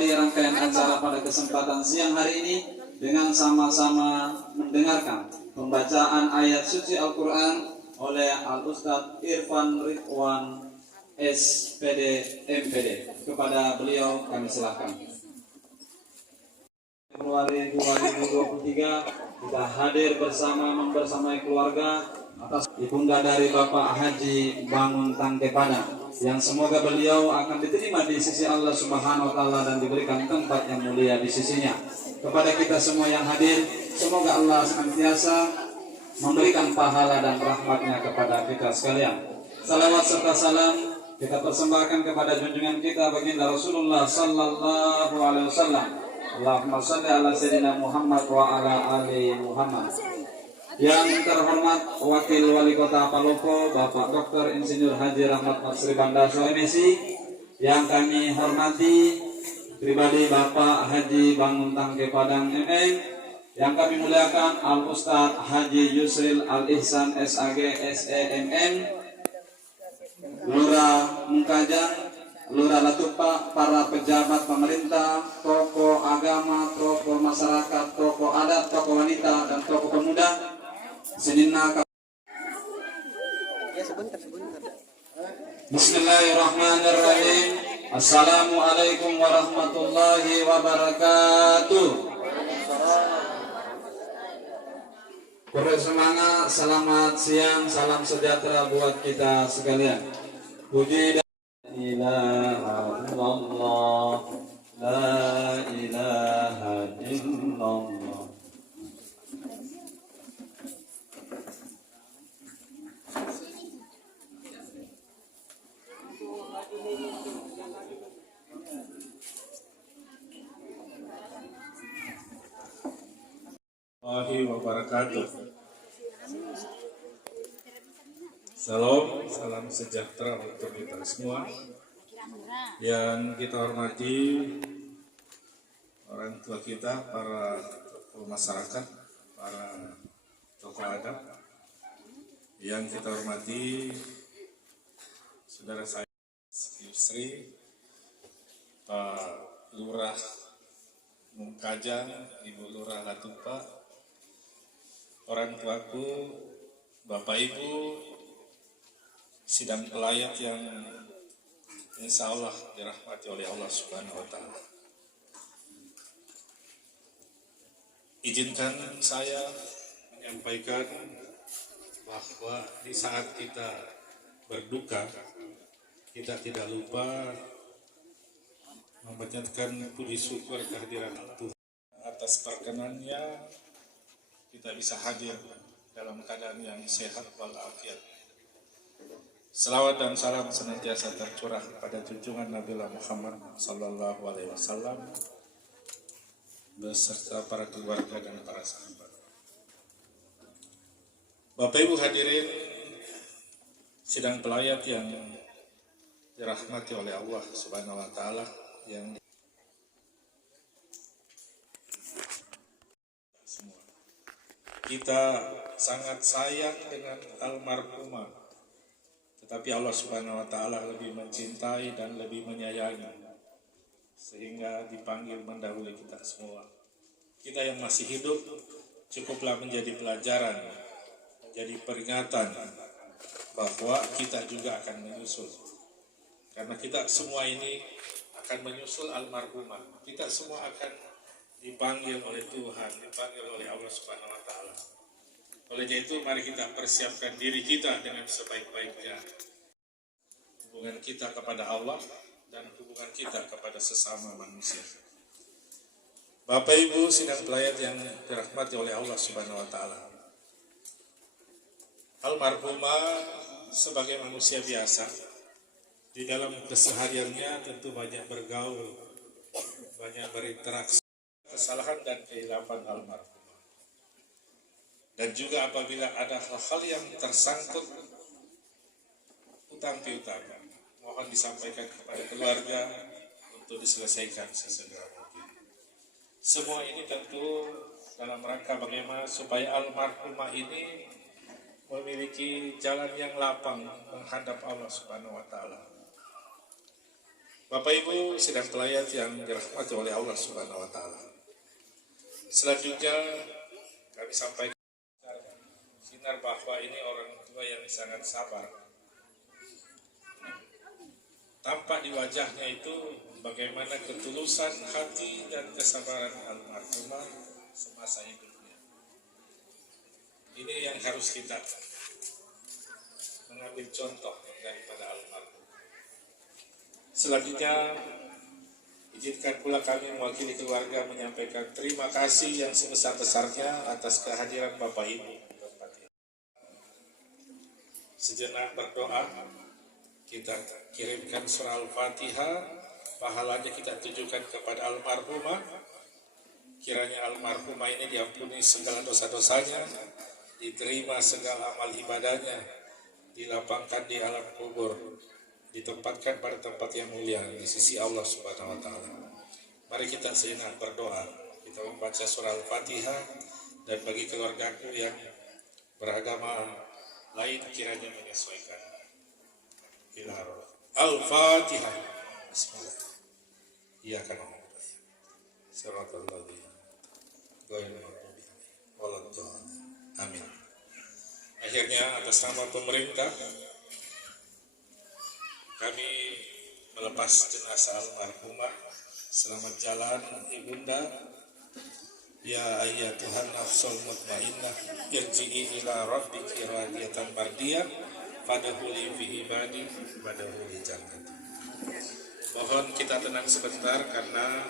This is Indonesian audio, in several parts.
mengawali rangkaian acara pada kesempatan siang hari ini dengan sama-sama mendengarkan pembacaan ayat suci Al-Quran oleh Al-Ustadz Irfan Ridwan SPD MPD. Kepada beliau kami silakan. Februari 2023 kita hadir membersamai keluarga atas ibunda dari Bapak Haji Bangun Tangke Padang, yang semoga beliau akan diterima di sisi Allah Subhanahu wa Ta'ala dan diberikan tempat yang mulia di sisinya. Kepada kita semua yang hadir, semoga Allah senantiasa memberikan pahala dan rahmatnya kepada kita sekalian. Salawat serta salam kita persembahkan kepada junjungan kita baginda Rasulullah Sallallahu Alaihi Wasallam. Allahumma salli ala sayyidina Muhammad wa ala ali Muhammad. Yang terhormat Wakil Wali Kota Palopo Bapak Dr. Insinyur Haji Rahmat Matsri Bandaso MSI, yang kami hormati pribadi Bapak Haji Bangun Tangke Padang MM, yang kami muliakan Al Ustadz Haji Yusril Al Ihsan SAG SEMM, Lurah Mungkajang, Lurah Latupa, para pejabat pemerintah, tokoh agama, tokoh masyarakat, tokoh adat, tokoh wanita, dan tokoh pemuda. Bismillahirrahmanirrahim. Assalamualaikum warahmatullahi wabarakatuh. Bersemangat, selamat siang, salam sejahtera buat kita sekalian. Puji dan ilaha illallah, la ilaha illallah. Wabarakatuh. Salam sejahtera untuk kita semua. Yang kita hormati orang tua kita, para tokoh masyarakat, para tokoh adat. Yang kita hormati saudara saya Yusri, Pak Lurah Mungkajang, Ibu Lurah Latupa, orang tuaku, Bapak Ibu, sidang pelayat yang insya Allah dirahmati oleh Allah Subhanahu wa Ta'ala. Izinkan saya menyampaikan bahwa di saat kita berduka, kita tidak lupa memanjatkan puji syukur kehadiran Tuhan atas perkenannya kita bisa hadir dalam keadaan yang sehat walafiat. Selawat dan salam senantiasa tercurah pada junjungan Nabi Muhammad Sallallahu Alaihi Wasallam beserta para keluarga dan para sahabat. Bapak Ibu hadirin sidang pelayat yang dirahmati oleh Allah Subhanahu Wa Taala, yang kita sangat sayang dengan almarhumah, tetapi Allah Subhanahu wa Ta'ala lebih mencintai dan lebih menyayangi, sehingga dipanggil mendahului kita semua. Kita yang masih hidup cukuplah menjadi pelajaran, menjadi peringatan bahwa kita juga akan menyusul, karena kita semua ini akan menyusul almarhumah. Kita semua akan dipanggil oleh Tuhan, dipanggil oleh Allah Subhanahu wa Ta'ala. Oleh itu mari kita persiapkan diri kita dengan sebaik-baiknya, hubungan kita kepada Allah dan hubungan kita kepada sesama manusia. Bapak Ibu sidang pelayat yang dirahmati oleh Allah Subhanahu wa Ta'ala, almarhumah sebagai manusia biasa di dalam kesehariannya tentu banyak bergaul, banyak berinteraksi, kesalahan dan kehilapan almarhumah. Dan juga apabila ada hal-hal yang tersangkut utang piutang, mohon disampaikan kepada keluarga untuk diselesaikan sesegera mungkin. Semua ini tentu dalam rangka bagaimana supaya almarhumah ini memiliki jalan yang lapang menghadap Allah Subhanahu wa Ta'ala. Bapak Ibu sidang pelayat yang dirahmati oleh Allah Subhanahu wa taala. Selanjutnya kami sampaikan sinar bahwa ini orang tua yang sangat sabar. Tampak di wajahnya itu bagaimana ketulusan hati dan kesabaran almarhumah semasa hidupnya. Ini yang harus kita mengambil contoh daripada almarhum. Selanjutnya, izinkan pula kami mewakili keluarga menyampaikan terima kasih yang sebesar-besarnya atas kehadiran Bapak Ibu. Sejenak berdoa, kita kirimkan surah Al-Fatihah, pahalanya kita tujukan kepada almarhumah. Kiranya almarhumah ini diampuni segala dosa-dosanya, diterima segala amal ibadahnya, dilapangkan di alam kubur, ditempatkan pada tempat yang mulia di sisi Allah Subhanahu wa taala. Mari kita sejenak berdoa. Kita membaca surah Al-Fatihah, dan bagi keluargaku yang beragama lain kiranya menyesuaikan. Al-Fatihah. Bismillah. Iya kan. Siratal ladzina ghairil maghdubi alaihim waladdallin. Amin. Akhirnya atas nama pemerintah kami melepas jenazah almarhumah. Selamat jalan Ibunda. Ya ayyatuhan nafsul mutmainnah irji'i ila rabbiki radiyatan mardiyah fadkhuli fi ibadi wadkhuli jannati. Mohon kita tenang sebentar karena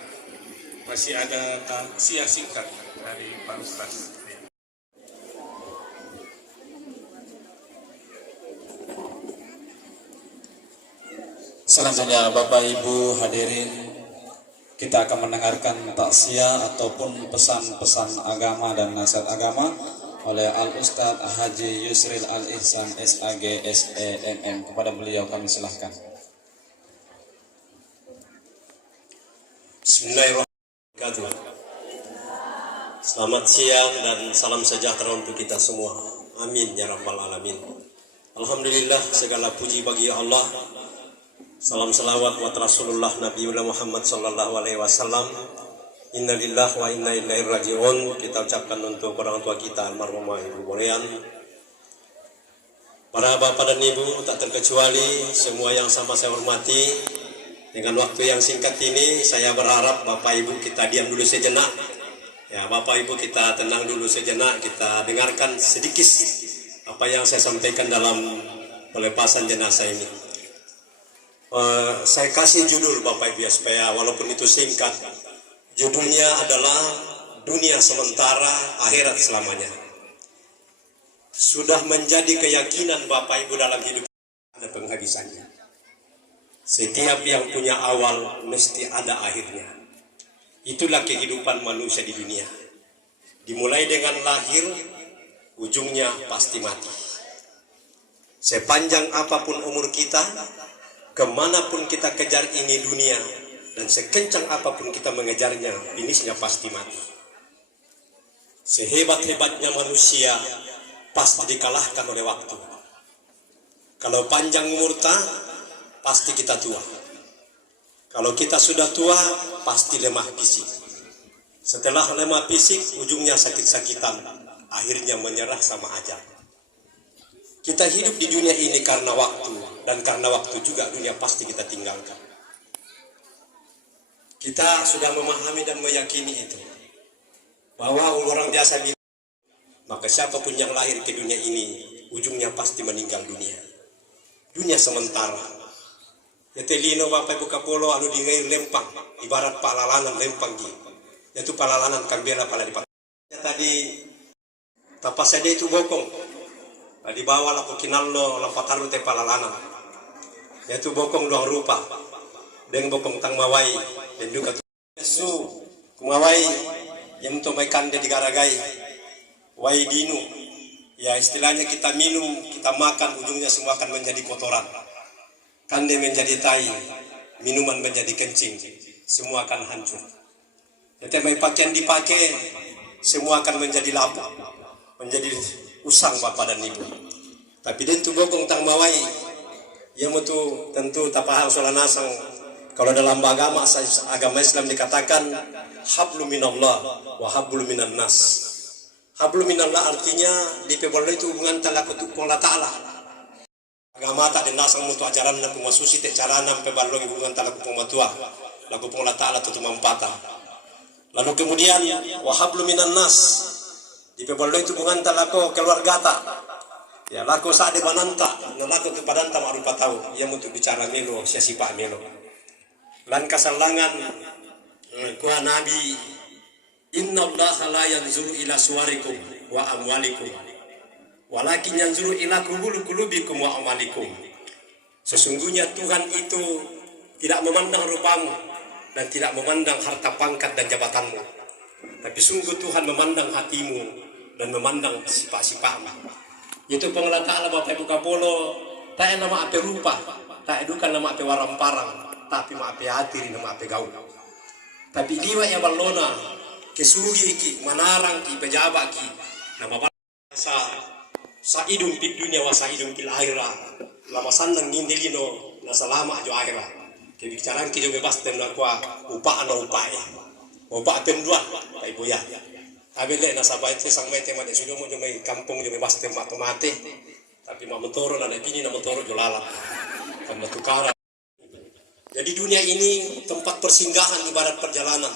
masih ada tausiah singkat dari Pak Ustaz. Selanjutnya Bapak Ibu hadirin, kita akan mendengarkan tausiah ataupun pesan-pesan agama dan nasihat agama oleh Al-Ustadz Haji Yusril Al-Ihsan SAG SEMM. Kepada beliau kami silahkan. Bismillahirrahmanirrahim. Selamat siang dan salam sejahtera untuk kita semua. Amin ya rabbal alamin. Alhamdulillah, segala puji bagi Allah. Salam salawat buat Rasulullah Nabi Muhammad sallallahu alaihi wasallam. Innalillahi wa inna ilaihi rajiun. Kita ucapkan untuk orang tua kita almarhumah Ibu Borean. Para bapak dan ibu tak terkecuali semua yang sama saya hormati. Dengan waktu yang singkat ini saya berharap bapak ibu kita diam dulu sejenak. Ya, bapak ibu kita tenang dulu sejenak, kita dengarkan sedikit apa yang saya sampaikan dalam pelepasan jenazah ini. Saya kasih judul Bapak Ibu ya, supaya walaupun itu singkat, judulnya adalah dunia sementara, akhirat selamanya. Sudah menjadi keyakinan Bapak Ibu dalam hidup ada penghabisannya. Setiap yang punya awal mesti ada akhirnya. Itulah kehidupan manusia di dunia. Dimulai dengan lahir, ujungnya pasti mati. Sepanjang apapun umur kita, kemanapun kita kejar ini dunia, dan sekencang apapun kita mengejarnya, finishnya pasti mati. Sehebat-hebatnya manusia, pasti dikalahkan oleh waktu. Kalau panjang umur pasti kita tua. Kalau kita sudah tua, pasti lemah fisik. Setelah lemah fisik, ujungnya sakit-sakitan, akhirnya menyerah sama ajal. Kita hidup di dunia ini karena waktu, dan karena waktu juga dunia pasti kita tinggalkan. Kita sudah memahami dan meyakini itu, bahwa orang biasa bilang, maka siapapun yang lahir ke dunia ini, ujungnya pasti meninggal dunia. Dunia sementara. Ya telino Bapak Ibu Kapolo anu dingai lempang, ibarat palalanan lempang gitu. Yaitu palalanan kambela pala di tadi tapasade itu bokong. Di bawah laku kinallo lampatalu te palalanan. Yaitu bokong doang rupa. Deng bokong tang mawai dan juga su kumawai yang untuk makan di garagai. Wai dinu. Ya istilahnya kita minum, kita makan, ujungnya semua akan menjadi kotoran. Kande menjadi tai, minuman menjadi kencing, semua akan hancur. Jadi pakaian dipakai, semua akan menjadi lapuk, menjadi usang bapak dan ibu. Tapi dia tu bokong tang mawai, yang itu tentu tapahang soal nasang Kalau dalam agama Islam dikatakan hablum minallah wa hablum minan nas. Hablum minallah artinya di pebolo itu hubungan tala kutuk Allah Ta'ala. Agama tak dinasang mutu ajaran na pumasusi te carana pebalo hubungan tala kutuk matua. Lagu Allah Ta'ala tutu mampata. Lalu kemudian wa hablum minan nas. Di pebolo itu hubungan tala ko keluarga ta. Ya laku saat di bananta, nalaku kepada anta marupa tahu. Ia untuk bicara melo, siapa melo. Lan kasalangan kuah Nabi, Inna Allah la yanzuru ila suwarikum wa amwalikum, walakin yanzuru ila kulubikum wa amwalikum. Sesungguhnya Tuhan itu tidak memandang rupamu dan tidak memandang harta pangkat dan jabatanmu, tapi sungguh Tuhan memandang hatimu dan memandang sifat-sifatmu. Itu pengelah Ta'ala Bapak Ibu Kapolo, tak nama ape rupa, tak edukan nama ape warang-parang, tapi ma ape hati nama ape gaul. Tapi liwa ya balona, kesugi ki, manarang ki, pejabat ki, nama sa idung pik dunia wa sa idung pil akhirah, lama sandang ngindelino, nasa lama jo akhirah. Kebicaraan ki jo bebas dan nakwa upah ana upaya, upah penduan, Pak Ibu ya. Tapi le nasa baik sang mete mate sudah mau jomai kampung jomai bas tempat mate, tapi mau mentoro na pini na mentoro jolala, kamu tukara. Jadi dunia ini tempat persinggahan ibarat perjalanan.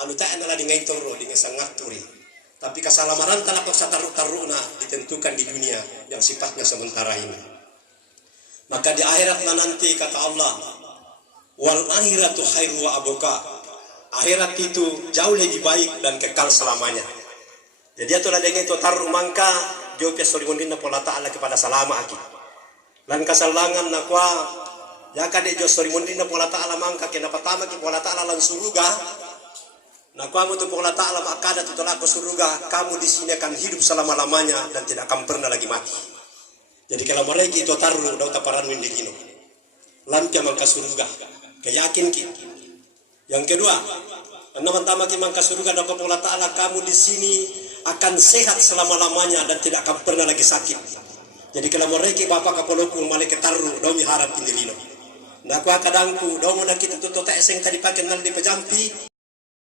Anu tak adalah dengan toro dengan sangat turi. Tapi kesalamaran telah paksa taruh-taruhna ditentukan di dunia yang sifatnya sementara ini. Maka di akhirat nanti kata Allah, wal akhiratu khairu wa abuka. Akhirat itu jauh lebih baik dan kekal selamanya. Jadi itulah dengan itu taruh mangka jopia solimundina pola Ta'ala kepada salama aki. Dan kasalangan nakwa ya kade jo solimundina pola Ta'ala mangka kena pertama ki pola Ta'ala lan suruga. Nakwa mutu pola Ta'ala makada tutolako suruga, kamu di sini akan hidup selama-lamanya dan tidak akan pernah lagi mati. Jadi kalau mereka itu taruh dauta paran windigino. Lampia mangka suruga. Keyakin ki. Yang kedua, pertama ki mangka surga dan Allah Ta'ala, kamu di sini akan sehat selama-lamanya dan tidak akan pernah lagi sakit. Jadi kalau mereka bapak kapoloku malaikat taruh dong harap indilino. Nah aku kadangku dong nak kita tutup eseng tadi pakai nal di pejampi